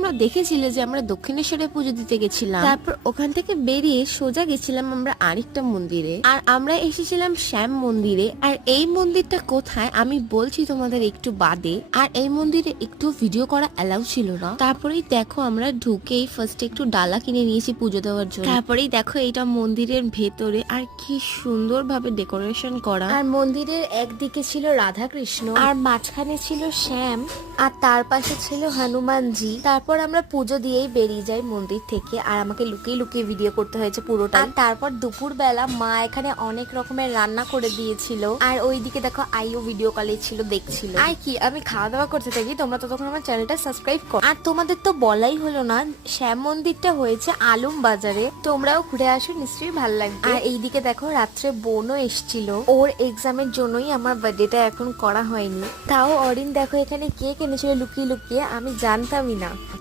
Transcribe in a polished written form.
তোমরা দেখেছিলে যে আমরা দক্ষিণেশ্বরে পুজো দিতে গেছিলাম, তারপর ওখান থেকে বেরিয়ে সোজা গেছিলাম আমরা আরেকটা মন্দিরে, আর আমরা এসেছিলাম শ্যাম মন্দিরে। আর এই মন্দিরটা কোথায় আমি বলছি তোমাদের একটু বাদে। আর এই মন্দিরে একটু ভিডিও করা অ্যালাউ ছিল না। তারপরেই দেখো আমরা ঢুকেই ফার্স্টে একটু ডালা কিনে নিয়েছি পুজো দেওয়ার জন্য। তারপরেই দেখো এইটা মন্দিরের ভেতরে, আর কি সুন্দর ভাবে ডেকোরেশন করা। আর মন্দিরের একদিকে ছিল রাধা কৃষ্ণ, আর মাঝখানে ছিল শ্যাম, আর তার পাশে ছিল হনুমানজি। তারপর আমরা পুজো দিয়েই বেরিয়ে যাই মন্দির থেকে, আর আমাকে লুকিয়ে লুকিয়ে ভিডিও করতে হয়েছে পুরোটা। আর তারপর দুপুর বেলা মা এখানে অনেক রকমের রান্না করে দিয়েছিল, আর ওইদিকে দেখো আইও ভিডিও কলে ছিল, দেখছিল। আর কি আমি খাওয়া দাওয়া করতে থাকি, তোমরা ততক্ষণ আমার চ্যানেলটা সাবস্ক্রাইব করো। আর তোমাদের তো বলাই হলো না, শ্যাম মন্দিরটা হয়েছে আলম বাজারে, তোমরাও ঘুরে আসো, নিশ্চয়ই ভালো লাগবে। আর এইদিকে দেখো রাত্রে বোনও এসেছিল, ওর এক্সামের জন্যই আমার বার্থডেটা এখন করা হয়নি। তাও অরিন দেখো এখানে কেক এনেছিল লুকিয়ে লুকিয়ে, আমি জানতামই না।